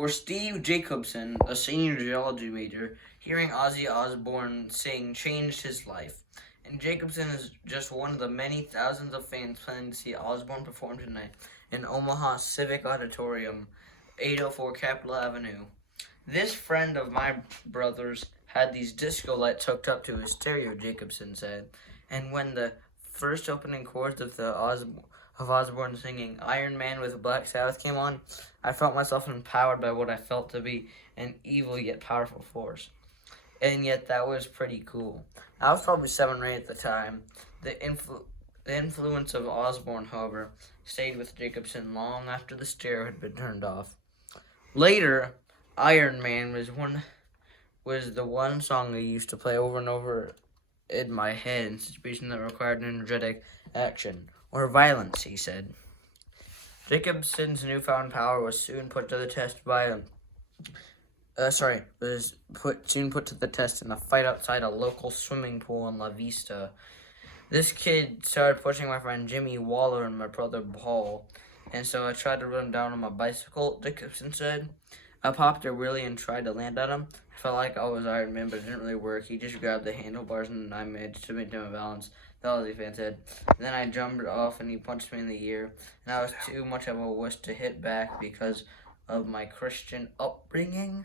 For Steve Jacobson, a senior geology major, hearing Ozzy Osbourne sing changed his life. And Jacobson is just one of the many thousands of fans planning to see Osbourne perform tonight in Omaha Civic Auditorium, 804 Capitol Avenue. This friend of my brother's had these disco lights hooked up to his stereo, Jacobson said. And when the first opening chords of Osbourne singing Iron Man with Black Sabbath came on, I felt myself empowered by what I felt to be an evil yet powerful force. And yet that was pretty cool. I was probably 7 or 8 at the time. The influence of Osbourne, however, stayed with Jacobson long after the stereo had been turned off. Later, Iron Man was the one song I used to play over and over in my head in situations that required energetic action or violence, he said. Jacobson's newfound power was soon put to the test in a fight outside a local swimming pool in La Vista. This kid started pushing my friend Jimmy Waller and my brother Paul, and so I tried to run him down on my bicycle, Jacobson said. I popped a wheelie and tried to land on him. I felt like I was Iron Man, but it didn't really work. He just grabbed the handlebars and I managed to maintain my balance. The Aussie fan said. Then I jumped off and he punched me in the ear, and I was too much of a wuss to hit back because of my Christian upbringing.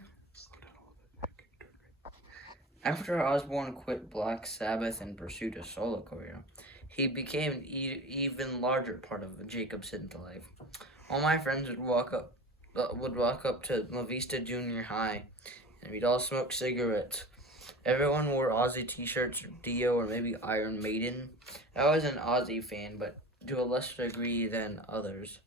After Osbourne quit Black Sabbath and pursued a solo career, he became an even larger part of Jacobson's life. All my friends would walk up to La Vista Junior High, and we'd all smoke cigarettes. Everyone wore Ozzy t-shirts or Dio or maybe Iron Maiden. I was an Ozzy fan, but to a lesser degree than others.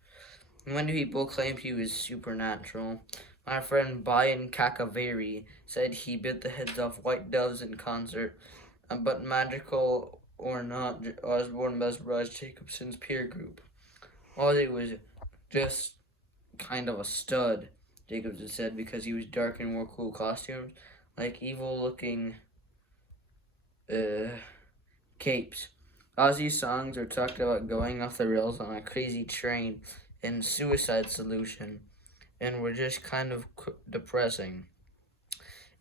Many people claimed he was supernatural. My friend Brian Cacavari said he bit the heads off white doves in concert, but magical or not, Osbourne mesmerized Jacobson's peer group. Ozzy was just kind of a stud, Jacobson said, because he was dark and wore cool costumes, like evil-looking capes. Ozzy's songs are talked about going off the rails on a crazy train and suicide solution, and were just kind of depressing.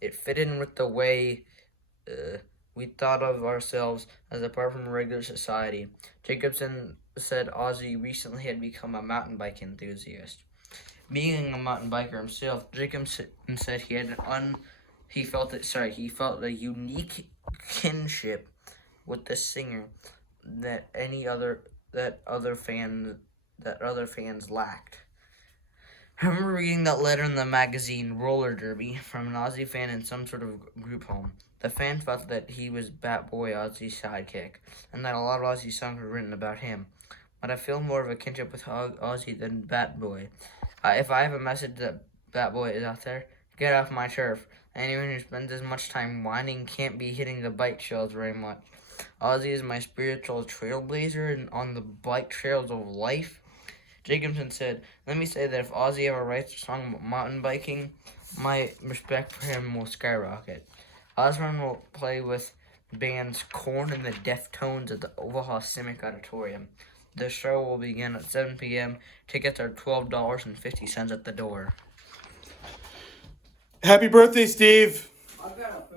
It fit in with the way we thought of ourselves as apart from regular society. Jacobson said Ozzy recently had become a mountain bike enthusiast. Being a mountain biker himself, Jacobson said he felt a unique kinship with the singer that other fans lacked. I remember reading that letter in the magazine Roller Derby from an Ozzy fan in some sort of group home. The fan felt that he was Bat Boy Ozzy's sidekick, and that a lot of Ozzy songs were written about him. But I feel more of a kinship with Ozzy than Bat Boy. If I have a message that Bat Boy is out there, get off my turf. Anyone who spends as much time whining can't be hitting the bike trails very much. Ozzy is my spiritual trailblazer and on the bike trails of life. Jacobson said, let me say that if Ozzy ever writes a song about mountain biking, my respect for him will skyrocket. Osbourne will play with bands Korn and the Deftones at the Omaha Civic Auditorium. The show will begin at 7 p.m. Tickets are $12.50 at the door. Happy birthday, Steve. I've got a